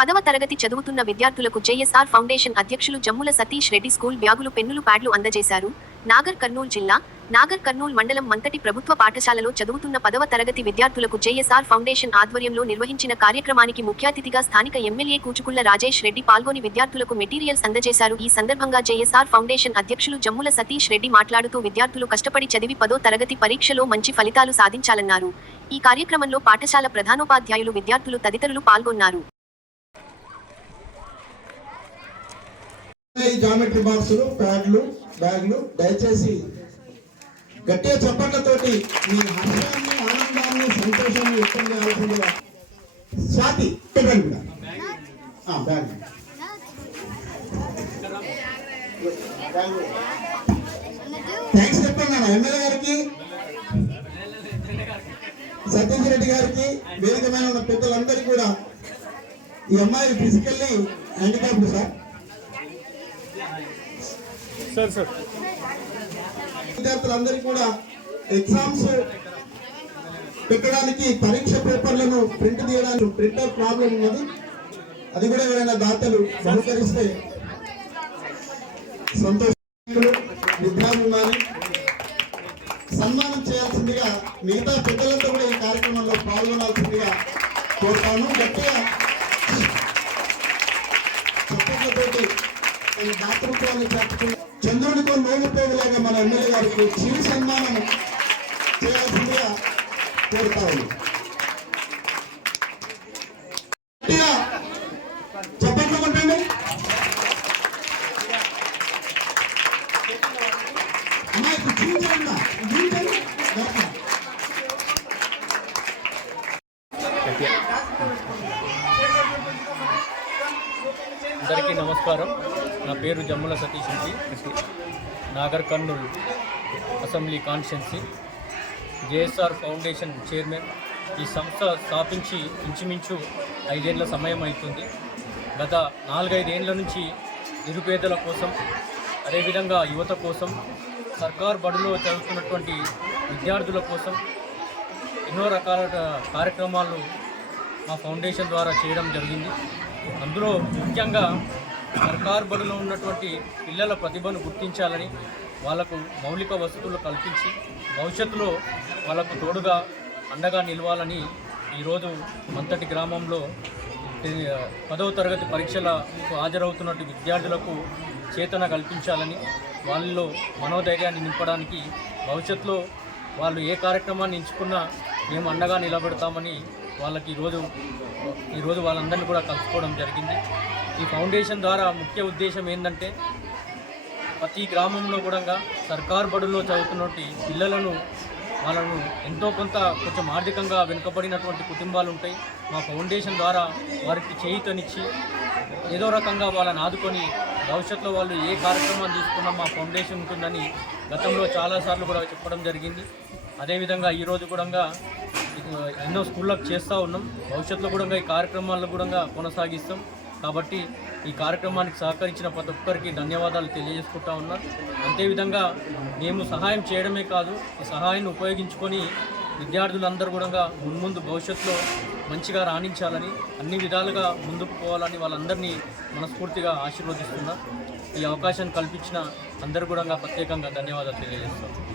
పదవ తరగతి చదువుతున్న విద్యార్థులకు జేఎస్ఆర్ ఫౌండేషన్ అధ్యక్షులు జమ్ముల సతీష్ రెడ్డి స్కూల్ బ్యాగులు పెన్నులు ప్యాడ్లు అందజేశారు. నాగర్ కర్నూల్ జిల్లా నాగర్ కర్నూల్ మండలం మంతటి ప్రభుత్వ పాఠశాలలో చదువుతున్న పదవ తరగతి విద్యార్థులకు జేఎస్ఆర్ ఫౌండేషన్ ఆధ్వర్యంలో నిర్వహించిన కార్యక్రమానికి ముఖ్య అతిథిగా స్థానిక ఎమ్మెల్యే కూచుకుళ్ళ రాజేష్ రెడ్డి పాల్గొని విద్యార్థులకు మెటీరియల్స్ అందజేశారు. ఈ సందర్భంగా జేఎస్ఆర్ ఫౌండేషన్ అధ్యక్షులు జమ్ముల సతీష్ రెడ్డి మాట్లాడుతూ విద్యార్థులు కష్టపడి చదివి పదో తరగతి పరీక్షలో మంచి ఫలితాలు సాధించాలన్నారు. ఈ కార్యక్రమంలో పాఠశాల ప్రధానోపాధ్యాయులు విద్యార్థులు తదితరులు పాల్గొన్నారు. ఈ జామెట్రీ బాక్సులు ప్యాడ్లు బ్యాగ్లు దయచేసి గట్టిగా చప్పట్లతోటి మీ హర్షాన్ని ఆనందాన్ని సంతోషాన్ని వ్యక్తం చేయాల్సిందిగా. స్వాతి పెట్టండి కూడా. బ్యాగ్. థ్యాంక్స్ చెప్పండి నాన్న. ఎమ్మెల్యే గారికి సతీష్ రెడ్డి గారికి వేదికమైన ఉన్న పెద్దలందరికీ కూడా ఈ అమ్మాయి ఫిజికల్లీ హ్యాండిక్యాప్డ్ సార్. విద్యార్థులందరికీ కూడా ఎగ్జామ్స్ పెట్టడానికి పరీక్ష పేపర్లను ప్రింట్ తీయడానికి ప్రింటర్ ప్రాబ్లం ఉన్నది. అది కూడా ఎవరైనా దాతలు సహకరిస్తే సంతోషాలు విద్యాభిమాని సన్మానం చేయాల్సిందిగా మిగతా పెద్దలతో కూడా ఈ కార్యక్రమంలో పాల్గొనాల్సిందిగా కోరుతాను. గట్టిగా చప్పట్లతోటి దాతృత్వాన్ని చాటుకుని చంద్రుడితో నోము పోగులాగా మన ఎమ్మెల్యే గారికి చిరు సన్మానం చేయాల్సిందిగా కోరుతా ఉంది గట్టిగా కొట్టండి. అమ్మాయికి చూపించండి. చూపించండి అందరికీ నమస్కారం. నా పేరు Jammula Satish Reddy. Nagarkurnool assembly constituency. JSR foundation chairman. ఈ సంస్థ స్థాపించి ఇంచుమించు ఐదేళ్ళ సమయం అవుతుంది. గత నాలుగైదేళ్ళ నుంచి నిరుపేదల కోసం అదేవిధంగా యువత కోసం సర్కార్ బడులో చదువుతున్నటువంటి విద్యార్థుల కోసం ఎన్నో రకాల కార్యక్రమాలు మా ఫౌండేషన్ ద్వారా చేయడం జరిగింది. అందులో ముఖ్యంగా సర్కారు బడిలో ఉన్నటువంటి పిల్లల ప్రతిభను గుర్తించాలని వాళ్ళకు మౌలిక వసతులు కల్పించి భవిష్యత్తులో వాళ్ళకు తోడుగా అండగా నిలవాలని ఈరోజు మంతటి గ్రామంలో పదవ తరగతి పరీక్షలకు హాజరవుతున్నట్టు విద్యార్థులకు చేతన కల్పించాలని వాళ్ళలో మనోధైర్యాన్ని నింపడానికి భవిష్యత్తులో వాళ్ళు ఏ కార్యక్రమాన్ని ఎంచుకున్నా మేము అండగా నిలబెడతామని వాళ్ళకి ఈరోజు ఈరోజు వాళ్ళందరినీ కూడా కలుసుకోవడం జరిగింది. ఈ ఫౌండేషన్ ద్వారా ముఖ్య ఉద్దేశం ఏంటంటే ప్రతి గ్రామంలో కూడా సర్కార్ బడుల్లో చదువుతున్నటువంటి పిల్లలను వాళ్ళను ఎంతో కొంత కొంచెం ఆర్థికంగా వెనుకబడినటువంటి కుటుంబాలు ఉంటాయి. మా ఫౌండేషన్ ద్వారా వారికి చేయితనిచ్చి ఏదో రకంగా వాళ్ళని ఆదుకొని భవిష్యత్తులో వాళ్ళు ఏ కార్యక్రమాన్ని తీసుకున్నా మా ఫౌండేషన్ ఉంటుందని గతంలో చాలాసార్లు కూడా చెప్పడం జరిగింది. అదేవిధంగా ఈరోజు కూడా ఎన్నో స్కూళ్ళకు చేస్తూ ఉన్నాం. భవిష్యత్తులో కూడా ఈ కార్యక్రమాలను కూడా కొనసాగిస్తాం. కాబట్టి ఈ కార్యక్రమానికి సహకరించిన ప్రతి ఒక్కరికి ధన్యవాదాలు తెలియజేసుకుంటా ఉన్నా. అంతేవిధంగా మేము సహాయం చేయడమే కాదు ఈ సహాయాన్ని ఉపయోగించుకొని విద్యార్థులందరూ కూడా మున్ముందు భవిష్యత్తులో మంచిగా రాణించాలని అన్ని విధాలుగా ముందుకు పోవాలని వాళ్ళందరినీ మనస్ఫూర్తిగా ఆశీర్వదిస్తున్నా. ఈ అవకాశాన్ని కల్పించిన అందరూ కూడా ప్రత్యేకంగా ధన్యవాదాలు తెలియజేస్తాను